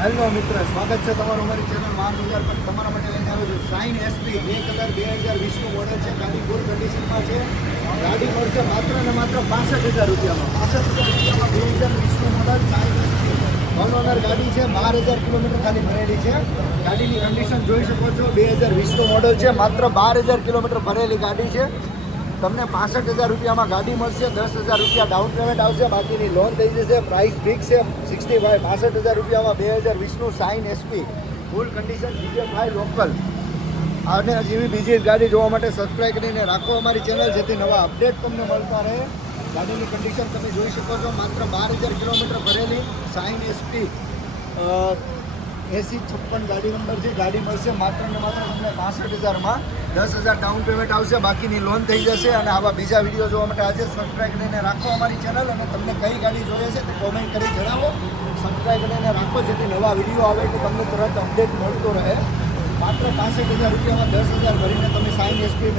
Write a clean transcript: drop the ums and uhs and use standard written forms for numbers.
Hello મિત્ર, સ્વાગત છે તમારું અમારી ચેનલ માન બજાર પર. તમારા માટે લઈને આવ્યો છું શાઇન એસપી 2020 મોડેલ છે. ગાડી ફૂલ કન્ડિશનમાં છે. ગાડી મળશે માત્ર ને માત્ર 65,000 રૂપિયામાં. 65,000 રૂપિયામાં 2020 model shine SP one honour ગાડી છે. 12,000 કિલોમીટર ખાલી ભરેલી છે. ગાડીની કન્ડિશન જોઈ શકો છો. 2020 મોડલ છે. માત્ર 12,000 કિલોમીટર ભરેલી ગાડી છે. તમને 65,000 રૂપિયામાં ગાડી મળશે. 10,000 રૂપિયા ડાઉન પેમેન્ટ આવશે, બાકીની લોન થઈ જશે. પ્રાઇસ ફિક્સ છે 65. 65,000 રૂપિયામાં 2020 શાઇન એસપી ફૂલ કન્ડિશન DZ5 લોકલ. અને જેવી બીજી ગાડી જોવા માટે સબસ્ક્રાઈબ કરીને રાખો અમારી ચેનલ, જેથી નવા અપડેટ તમને મળતા રહે. ગાડીની કન્ડિશન તમે જોઈ શકો છો. માત્ર 12,000 કિલોમીટર ભરેલી શાઇન એસપી 8056 ગાડી નંબર છે. ગાડી મળશે માત્ર ને માત્ર તમને 65,000માં. 10,000 ડાઉન પેમેન્ટ આવશે, બાકીની લોન થઈ જશે. અને આવા બીજા વિડીયો જોવા માટે આજે સબસ્ક્રાઈબ કરીને રાખો અમારી ચેનલ. અને તમને કઈ ગાડી જોઈએ છે તે કોમેન્ટ કરી જણાવો. સબસ્ક્રાઈબ કરીને રાખો, જેથી નવા વિડીયો આવે તો તમને તરત અપડેટ મળતો રહે. માત્ર 65,000 રૂપિયામાં 10,000 ભરીને તમે શાઇન એસપી